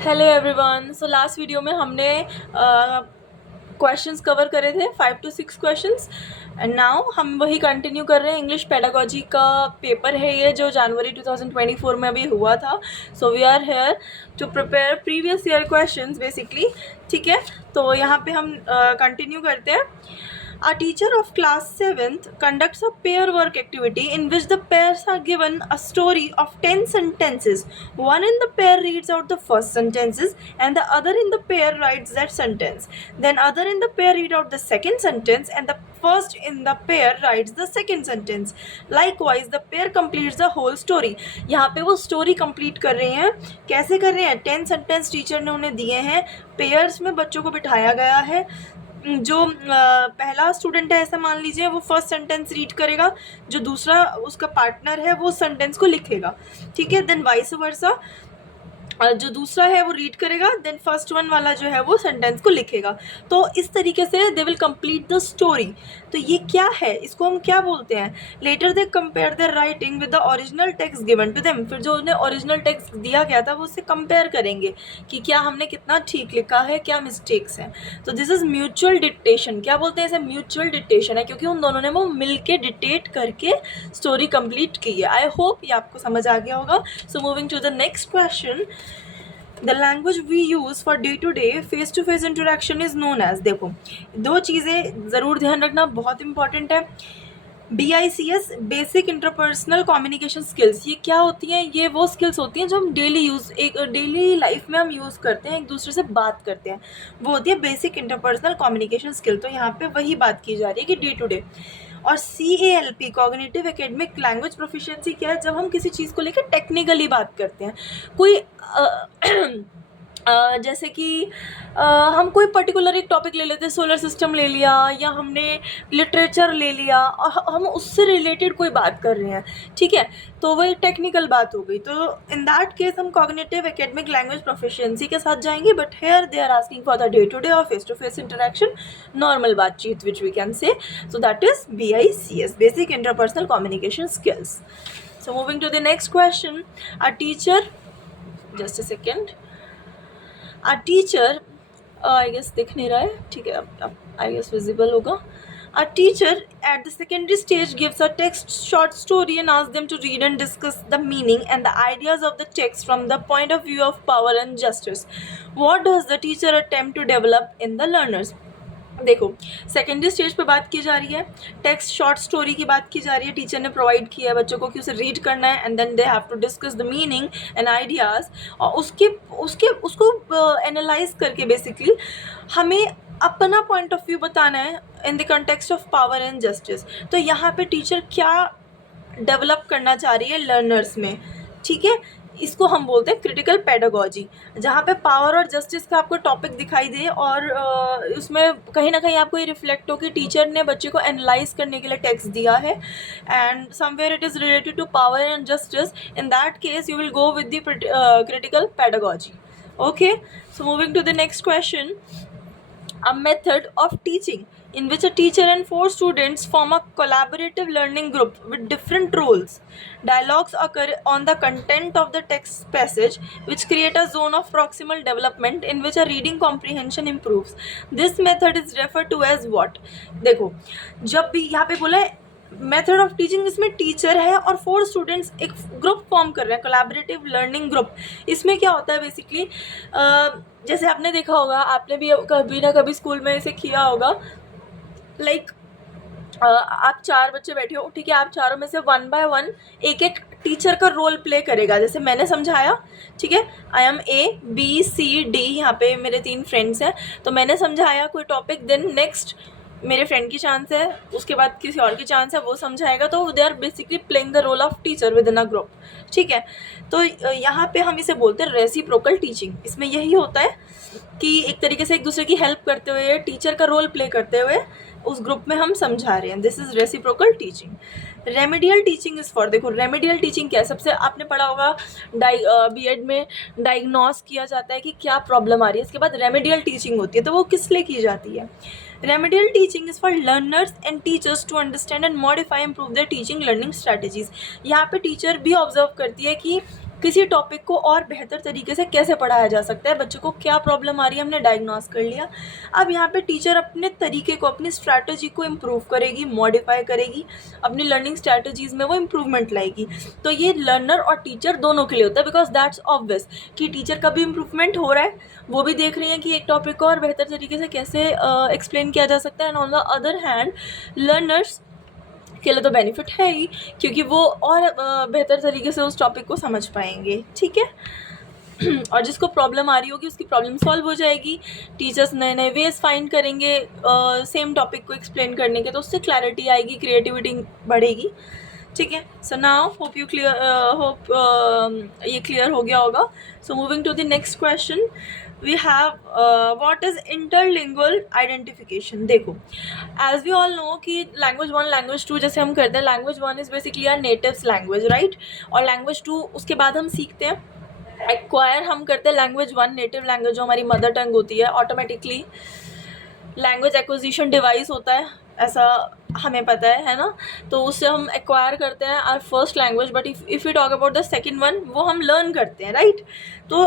Hello everyone. So last video में हमने questions cover करे थे 5 to 6 क्वेश्चंस एंड नाउ हम वही कंटिन्यू कर रहे हैं। इंग्लिश पेडागोजी का पेपर है ये जो जनवरी 2024 में अभी हुआ था। So we are here to prepare previous year questions basically. ठीक है, तो यहाँ पे हम कंटिन्यू करते हैं। A teacher of class 7th conducts a pair work activity in which the pairs are given a story of 10 sentences. One in the pair reads out the first sentences and the other in the pair writes that sentence. Then other in the pair read out the second sentence and the first in the pair writes the second sentence. Likewise, the pair completes the whole story. यहाँ पे वो story complete कर रहे हैं। कैसे कर रहे हैं? 10 sentence टीचर ने उन्हें दिए हैं, पेयर्स में बच्चों को बिठाया गया है। जो पहला स्टूडेंट है ऐसा मान लीजिए, वो फर्स्ट सेंटेंस रीड करेगा, जो दूसरा उसका पार्टनर है वो सेंटेंस को लिखेगा। ठीक है, देन वाइस वर्सा जो दूसरा है वो रीड करेगा, देन फर्स्ट वन वाला जो है वो सेंटेंस को लिखेगा। तो इस तरीके से they will complete the story. तो ये क्या है, इसको हम क्या बोलते हैं? Later they compare their writing with the original text given to them. फिर जो उन्हें ओरिजिनल टेक्स्ट दिया गया था वो उससे कंपेयर करेंगे कि क्या हमने कितना ठीक लिखा है, क्या मिस्टेक्स हैं। तो दिस इज म्यूचुअल डिक्टेशन। क्या बोलते हैं इसे? म्यूचुअल डिक्टेशन है, क्योंकि उन दोनों ने वो मिल के डिक्टेट करके स्टोरी कंप्लीट की है। आई होप ये आपको समझ आ गया होगा। So moving to the next question. The language we use for day-to-day face-to-face interaction is known as। देखो, दो चीज़ें ज़रूर ध्यान रखना, बहुत इंपॉर्टेंट है। BICS basic interpersonal communication skills, ये क्या होती हैं? ये वो स्किल्स होती हैं जो हम डेली लाइफ में हम यूज़ करते हैं, एक दूसरे से बात करते हैं, वो होती है बेसिक इंटरपर्सनल कम्युनिकेशन स्किल। तो यहाँ पे वही बात की जा रही है कि डे टू डे। और CALP cognitive academic language proficiency क्या है? जब हम किसी चीज़ को लेकर टेक्निकली बात करते हैं, कोई जैसे कि हम कोई पर्टिकुलर एक टॉपिक ले लेते हैं, सोलर सिस्टम ले लिया या हमने लिटरेचर ले लिया और हम उससे रिलेटेड कोई बात कर रहे हैं। ठीक है, तो वही टेक्निकल बात हो गई। तो इन दैट केस हम कॉग्निटिव एकेडमिक लैंग्वेज प्रोफिशिएंसी के साथ जाएंगे। But here they are asking for the day to day और face to face interaction, normal बातचीत which we can say. So that is BICS basic interpersonal communication skills. So moving to the next question. A teacher, just a second. A teacher, I guess दिख नहीं रहा है, ठीक है, अब I guess visible होगा। A teacher at the secondary stage gives a text short story and asks them to read and discuss the meaning and the ideas of the text from the point of view of power and justice. What does the teacher attempt to develop in the learners? देखो, secondary stage पे बात की जा रही है, text short story की बात की जा रही है। टीचर ने प्रोवाइड किया है बच्चों को कि उसे रीड करना है and then they have to discuss the meaning and ideas, और उसको एनालाइज करके बेसिकली हमें अपना पॉइंट ऑफ व्यू बताना है in the context of power and justice. तो यहाँ पे टीचर क्या डेवलप करना चाह रही है लर्नर्स में? ठीक है, इसको हम बोलते हैं क्रिटिकल पेडागोजी, जहाँ पे पावर और जस्टिस का आपको टॉपिक दिखाई दे और उसमें कहीं ना कहीं आपको ये रिफ्लेक्ट हो कि टीचर ने बच्चे को एनालाइज करने के लिए टेक्स्ट दिया है and somewhere it is related to power and justice. In that case you will go with the critical pedagogy. Okay, so moving to the next question. A method of teaching in which a teacher and 4 students form a collaborative learning group with different roles. Dialogues occur on the content of the text passage, which create a zone of proximal development in which a reading comprehension improves. This method is referred to as what? देखो, जब भी यहाँ पे बोला है method of teaching, इसमें teacher है और 4 स्टूडेंट्स एक ग्रुप फॉर्म कर रहे हैं, कोलैबोरेटिव लर्निंग ग्रुप। इसमें क्या होता है बेसिकली, जैसे आपने देखा होगा, आपने भी कभी ना कभी स्कूल में इसे किया होगा, लाइक आप 4 बच्चे बैठे हो, ठीक है, आप चारों में से 1 बाय 1 एक एक टीचर का रोल प्ले करेगा। जैसे मैंने समझाया, ठीक है, आई एम ABCD, यहाँ पे मेरे 3 फ्रेंड्स हैं, तो मैंने समझाया कोई टॉपिक, देन नेक्स्ट मेरे फ्रेंड की चांस है, उसके बाद किसी और की चांस है, वो समझाएगा। तो they are basically playing the role of teacher within a group. ठीक है, तो यहाँ पे हम इसे बोलते हैं रेसिप्रोकल टीचिंग। इसमें यही होता है कि एक तरीके से एक दूसरे की हेल्प करते हुए, टीचर का रोल प्ले करते हुए उस ग्रुप में हम समझा रहे हैं। This is reciprocal teaching. Remedial teaching is for, देखो रेमेडियल टीचिंग क्या है? सबसे आपने पढ़ा होगा B.Ed में डायग्नोस किया जाता है कि क्या प्रॉब्लम आ रही है, इसके बाद रेमेडियल टीचिंग होती है। तो वो किस लिए की जाती है? Remedial teaching is for learners and teachers to understand and modify, improve their teaching learning strategies. यहाँ पे टीचर भी ऑब्जर्व करती है कि किसी टॉपिक को और बेहतर तरीके से कैसे पढ़ाया जा सकता है, बच्चों को क्या प्रॉब्लम आ रही है हमने डायग्नोस कर लिया। अब यहाँ पे टीचर अपने तरीके को, अपनी स्ट्रैटेजी को इम्प्रूव करेगी, मॉडिफाई करेगी, अपनी लर्निंग स्ट्रैटेजीज़ में वो इम्प्रूवमेंट लाएगी। तो ये लर्नर और टीचर दोनों के लिए होता है, बिकॉज दैट्स ऑब्वियस कि टीचर का भी इम्प्रूवमेंट हो रहा है, वो भी देख रही हैं कि एक टॉपिक को और बेहतर तरीके से कैसे एक्सप्लेन किया जा सकता है। And on the other hand learners के लिए तो बेनिफिट है ही, क्योंकि वो और बेहतर तरीके से उस टॉपिक को समझ पाएंगे, ठीक है। और जिसको प्रॉब्लम आ रही होगी उसकी प्रॉब्लम सॉल्व हो जाएगी, टीचर्स नए नए वेज फाइंड करेंगे सेम टॉपिक को एक्सप्लेन करने के, तो उससे क्लैरिटी आएगी, क्रिएटिविटी बढ़ेगी, ठीक है। सो नाउ होप यू ये क्लियर हो गया होगा। So moving to the next question we have what is interlingual identification. देखो, एज वी ऑल नो कि लैंग्वेज 1 लैंग्वेज 2 जैसे हम करते हैं, language 1 is basically our natives language, right, और लैंग्वेज 2 उसके बाद हम सीखते हैं, एक्वायर हम करते हैं लैंग्वेज 1 नेटिव लैंग्वेज जो हमारी मदर टंग होती है। ऑटोमेटिकली लैंग्वेज एक्विजिशन डिवाइस होता है, ऐसा हमें पता है ना, तो उससे हम एक्वायर करते हैं our first language. But if you talk about the second one, वो हम लर्न करते हैं, राइट। तो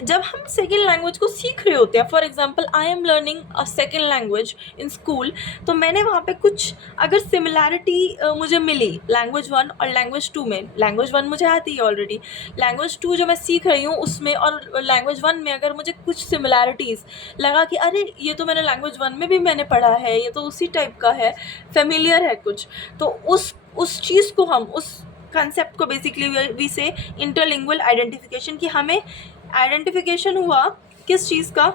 जब हम सेकेंड लैंग्वेज को सीख रहे होते हैं, for example I am learning a second language in school, तो मैंने वहाँ पे कुछ अगर सिमिलैरिटी मुझे मिली लैंग्वेज 1 और लैंग्वेज 2 में, लैंग्वेज 1 मुझे आती है ऑलरेडी, लैंग्वेज 2 जो मैं सीख रही हूँ उसमें और लैंग्वेज 1 में अगर मुझे कुछ सिमिलैरिटीज़ लगा कि अरे ये तो मैंने लैंग्वेज 1 में भी मैंने पढ़ा है, ये तो उसी टाइप का है, फेमिलियर है कुछ, तो उस चीज़ को हम, उस कंसेप्ट को बेसिकली वी से इंटरलिंगुअल आइडेंटिफिकेशन, कि हमें आइडेंटिफिकेशन हुआ किस चीज़ का,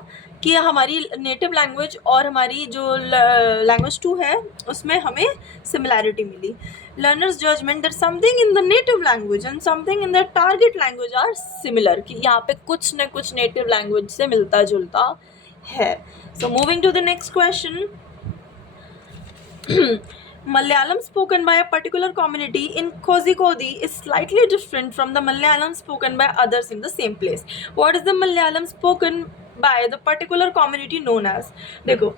कि हमारी नेटिव लैंग्वेज और हमारी जो लैंग्वेज 2 है उसमें हमें सिमिलैरिटी मिली। Learners judgement that something in the native language and something in the target language are similar, कि यहाँ पे कुछ न कुछ नेटिव लैंग्वेज से मिलता जुलता है। So moving to the next question, Malayalam spoken by a particular community in Kozhikode is slightly different from the Malayalam spoken by others in the same place. What is the Malayalam spoken by the particular community known as? देखो,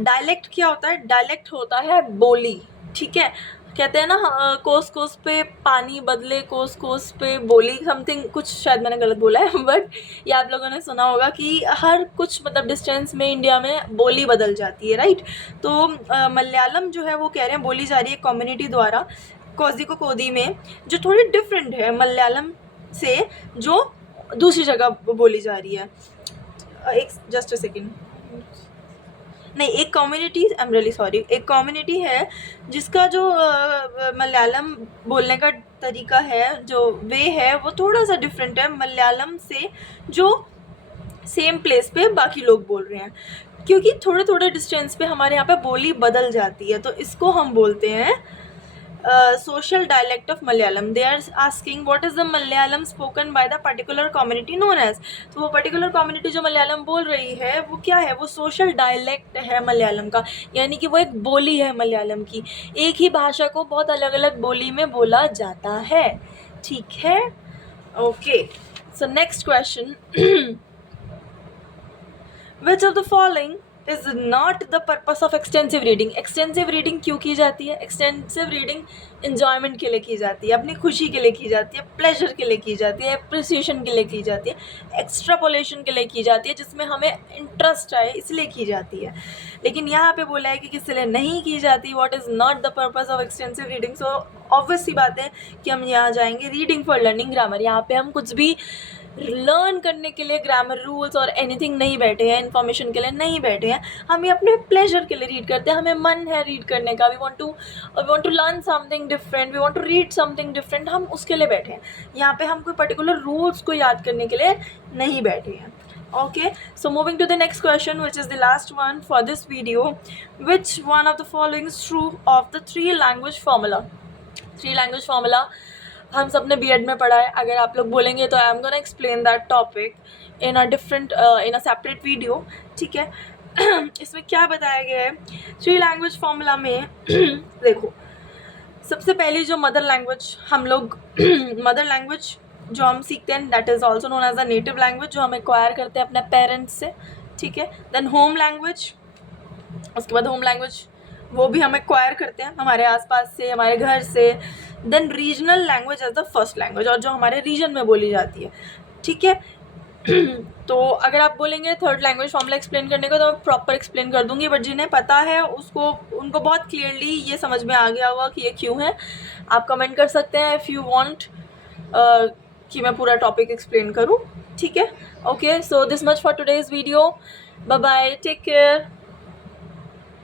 dialect क्या होता है? Dialect होता है बोली, ठीक है। कहते हैं ना कोस कोस पे पानी बदले कोस कोस पे बोली, समथिंग कुछ शायद मैंने गलत बोला है, बट ये आप लोगों ने सुना होगा कि हर कुछ मतलब डिस्टेंस में इंडिया में बोली बदल जाती है, राइट। तो मलयालम जो है वो कह रहे हैं बोली जा रही है कम्युनिटी द्वारा कोझिकोड में, जो थोड़ी डिफरेंट है मलयालम से जो दूसरी जगह बोली जा रही है। एक जस्ट अ सेकेंड, नहीं, एक community, I am really sorry, एक कम्युनिटी है जिसका जो मलयालम बोलने का तरीका है, जो वे है, वो थोड़ा सा डिफरेंट है मलयालम से जो सेम प्लेस पे बाकी लोग बोल रहे हैं, क्योंकि थोड़े थोड़े डिस्टेंस पे हमारे यहाँ पे बोली बदल जाती है, तो इसको हम बोलते हैं social dialect of Malayalam. They are asking what is the Malayalam spoken by the particular community known as. तो वो particular community जो मलयालम बोल रही है वो क्या है? वो social dialect है मलयालम का, यानी कि वो एक बोली है मलयालम की। एक ही भाषा को बहुत अलग अलग बोली में बोला जाता है, ठीक है। Okay, so next question. Which of the following is not the purpose of extensive reading? Extensive reading क्यों की जाती है? एक्सटेंसिव रीडिंग इन्जॉयमेंट के लिए की जाती है, अपनी खुशी के लिए की जाती है, प्लेजर के लिए की जाती है, अप्रिसिएशन के लिए की जाती है, एक्स्ट्रापोलेशन के लिए की जाती है, जिसमें हमें इंटरेस्ट आए इसलिए की जाती है। लेकिन यहाँ पे बोला है कि किस लिए नहीं की जाती, what is not the purpose of extensive reading. So obvious सी बात है कि हम यहाँ जाएंगे रीडिंग फॉर लर्निंग ग्रामर। यहाँ पे हम कुछ भी लर्न करने के लिए ग्रामर रूल्स और एनीथिंग नहीं बैठे हैं, इन्फॉर्मेशन के लिए नहीं बैठे हैं, हम ये अपने प्लेजर के लिए रीड करते हैं, हमें मन है रीड करने का, we want to learn something different, we want to read something different, हम उसके लिए बैठे हैं। यहाँ पे हम कोई पर्टिकुलर रूल्स को याद करने के लिए नहीं बैठे हैं। Okay, so moving to the next question, which is the last one for this video. Which one of the following is true of the 3 language formula? 3 language formula हम सब ने B.Ed में पढ़ा है। अगर आप लोग बोलेंगे तो I am gonna explain that topic in a different in a separate video, ठीक है। इसमें क्या बताया गया है 3 लैंग्वेज फॉर्मूला में? देखो, सबसे पहली जो मदर लैंग्वेज हम लोग मदर लैंग्वेज जो हम सीखते हैं, that is also known as a native language, जो हम एक्वायर करते हैं अपने पेरेंट्स से, ठीक है। देन होम लैंग्वेज, उसके बाद होम लैंग्वेज वो भी हम एक्वायर करते हैं हमारे आसपास से, हमारे घर से, then regional language as the first language, और जो हमारे रीजन में बोली जाती है, ठीक है। तो अगर आप बोलेंगे थर्ड लैंग्वेज फॉर्मूला एक्सप्लेन करने को तो मैं प्रॉपर एक्सप्लेन कर दूंगी, बट जिन्हें पता है उसको उनको बहुत क्लियरली ये समझ में आ गया होगा कि ये क्यों है। आप कमेंट कर सकते हैं इफ़ यू वांट कि मैं पूरा टॉपिक एक्सप्लेन करूं, ठीक है। Okay, so this much for today's video, bye bye, take care.